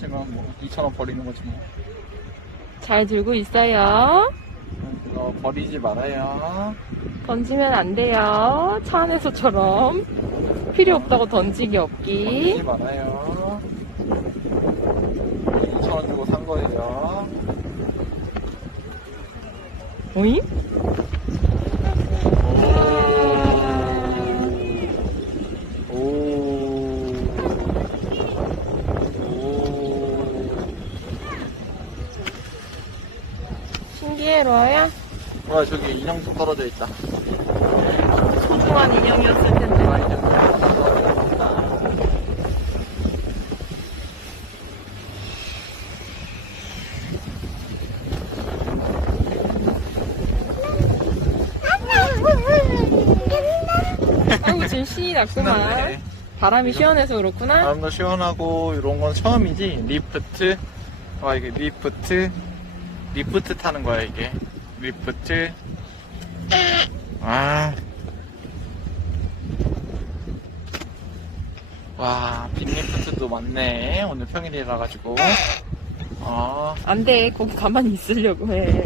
하겠지만 뭐 2,000원 버리는 거지 뭐. 잘 들고 있어요. 이거 버리지 말아요. 던지면 안 돼요. 차 안에서처럼. 필요 없다고 던지기 없기. 버리지 말아요. 2,000원 주고 산 거예요. 오잉? 신기해, 로아야? 와, 저기 인형 도 떨어져 있다. 소중한 인형이었을 텐데. 아이고, 지금 신이 났구만. 신났네. 바람이 시원해서 그렇구나. 바람도 시원하고 이런 건 처음이지 리프트 와 이게 리프트 리프트 타는 거야 이게 리프트 아. 와, 빅리프트도 많네. 오늘 평일이라 가지고. 아, 안 돼. 거기 가만히 있으려고 해.